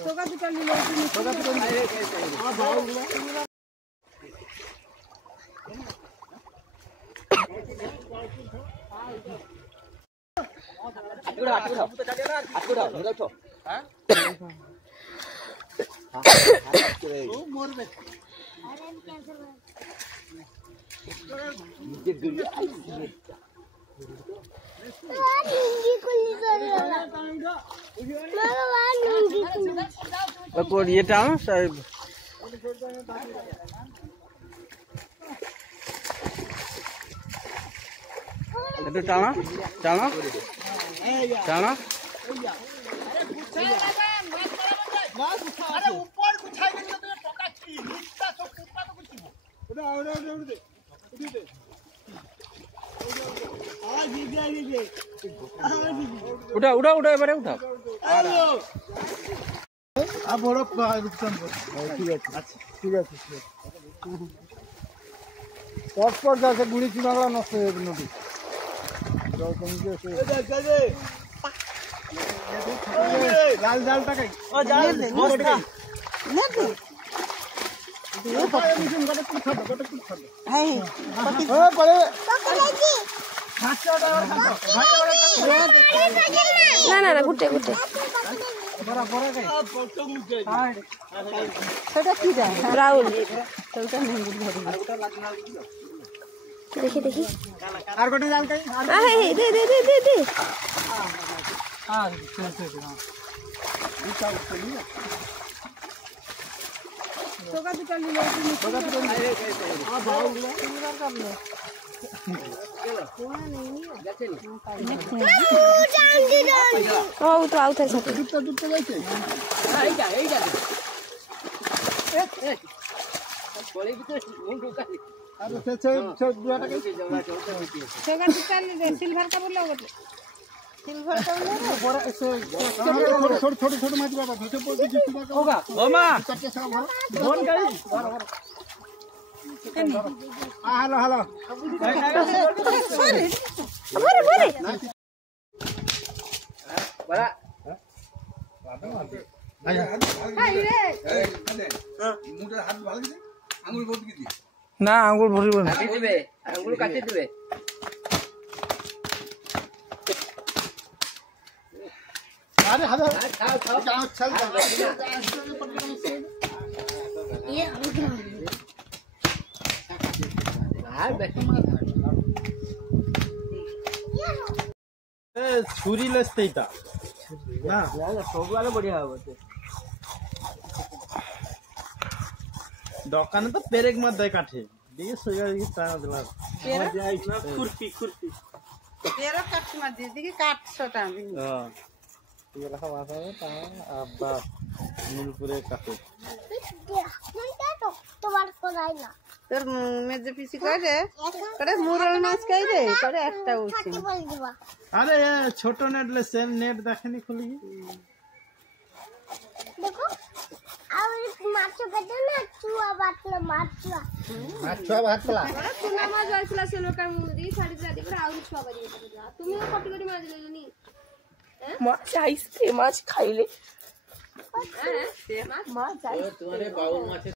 सोगा दुटा ले लो सोगा दुटा हां भाव आटुड़ा मेरा छो हां ओ मोर में अरे कैंसर ये गुड़ी आई और ये टाउन साहब itu tanah अरे ऊपर बिछाई देंगे तो टका की नीचा तो ऊपर तो कुछ उड़ा এবারে উঠা আ বড় রূপচন্দ ঠিক আছে আচ্ছা ঠিক আছে পরপর যাচ্ছে গুড়ি চিনাগুলো নষ্ট হয়ে যাবে নদী লাল জালটা খাই ও জাল বস্তা না তো ना गुटे गुटे राहुल देखी देखी दे दे दे दे दे सोगा दुटा ले लो सोगा दुटा हां भाव सिल्वर कर लो ओ तो आउट है सब दुटा जाइए एइटा बड़े भी तो मुंड का अरे से दुआटा के सोगा दुटा ले सिल्वर का बोलो सिल्वर का बोलो बड़ा छोटे माछ बाबा छोटे पोती जिसका होगा ओमा फोन करी हेलो हेलो बोले बड़ा मुझे हाथ भाग दे आंगुल बोल की ना आंगुल भरी बन काटी दिबे आंगुल काटी दिबे अरे हां चल ये छुरी लसते ना सब वाले बढ़िया होते दकान तो पेरेक मत दे काठे दिए सोया की ताना दिला खुरपी पेरेक काट मत दे दिए काट छोटा हां ये रहा वासा है ता अब्बा नीलपुरे काटे तो बात को ना তোর মেজে পিসি কইরে করে মুরল মাছ কইরে করে একটা উঠছে আরে ছোট নেট লে সেম নেট দেখেনি খুলি দেখো আর মাছ কাটে না চুয়া বাটলা মাছুয়া বাটলা চুনা মাছ আইছলা সে লোকার মুদি সাড়ে রাতি করে আর ছুয়া বাড়ি দিলা তুমিও কটি কটি মাছ লইনি হ্যাঁ মাছ আইছে মাছ খাইলে হ্যাঁ সে মাছ আইছে তোমারে বাবু মাছ